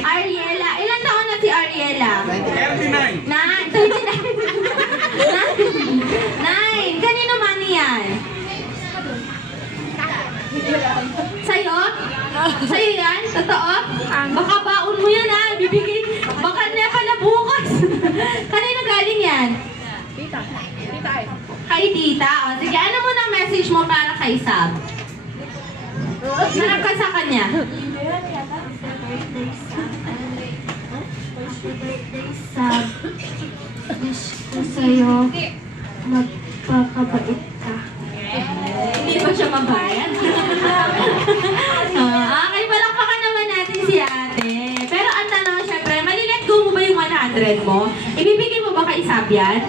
Ariela. Ilan taon na si Ariela? 39. 9. Kanino man yan? Sa'yo? Sa'yo yan? Totoo? Baka baon mo yan ha. Bibigay. Baka na pala bukas. Kanino galing yan? Tita. Tita eh. Kay tita. O, sige, ano muna ang message mo para kay Sab? Sarap ka sa kanya. Sab, wish ko sa'yo magpakabait ka. Hindi ba siya mabayad? Okay, palakpakan naman natin si ate. Pero ang tanong, syempre, malilet go mo ba yung 100 mo? Ibibigay mo ba kay Sab yan?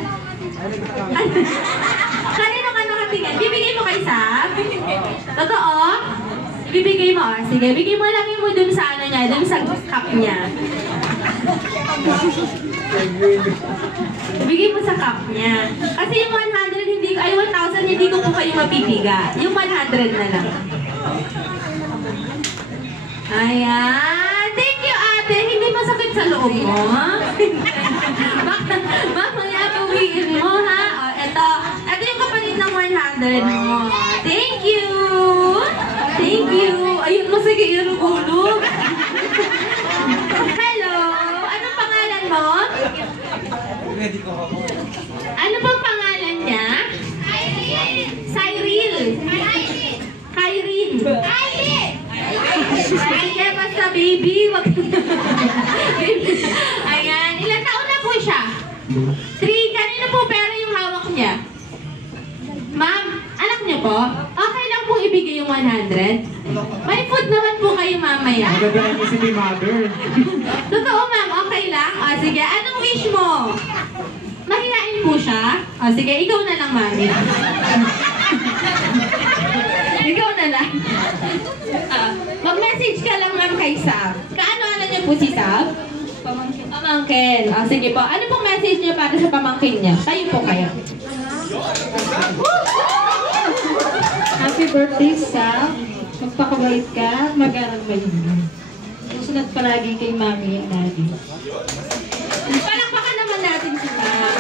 Kanino ka nakatingin? Bibigay mo kay Sab? Totoo? Ibibigay mo, sige. Bigay mo lang mo dun sa ano niya, dun sa cup niya. Ibigay mo sa cup niya. Kasi yung 100, hindi ko, ay 1,000, hindi ko po kayo mapipiga. Yung 100 na lang. Ayan. Thank you, ate. Hindi masakit sa loob mo. Mamaya pawiin mo, ha? O, ito yung kapalit ng 100 mo. Thank you. Thank you. Ayun mo, sige, irugulog. Hello. Anong pangalan mo? Ano pang pangalan niya? Cyril. Kyrene. Ay, basta baby. Ayan. Ilang taon na po siya? 3. Kanino po pera yung hawak niya? Ma'am, anak niyo po? Okay lang po ibigay yung 100? May food naman po kayo mamaya. Magdadala niyo si may mother. Totoo ma'am, okay lang? O sige, anong wish mo? Mahihain po siya? O sige, ikaw na lang mami. Ikaw na lang. Mag-message ka lang ma'am kay Sab. Kaano niyo po si Sab? Pamangkin. Pamangkin. O sige po, ano pong message niyo para sa pamangkin niya? Tayo po kayo. Happy birthday, Sab. Magpakabait ka, mag-aral mahilig. Susunod palagi kay Mami at Daddy. Palakpakan naman natin si Ma'am.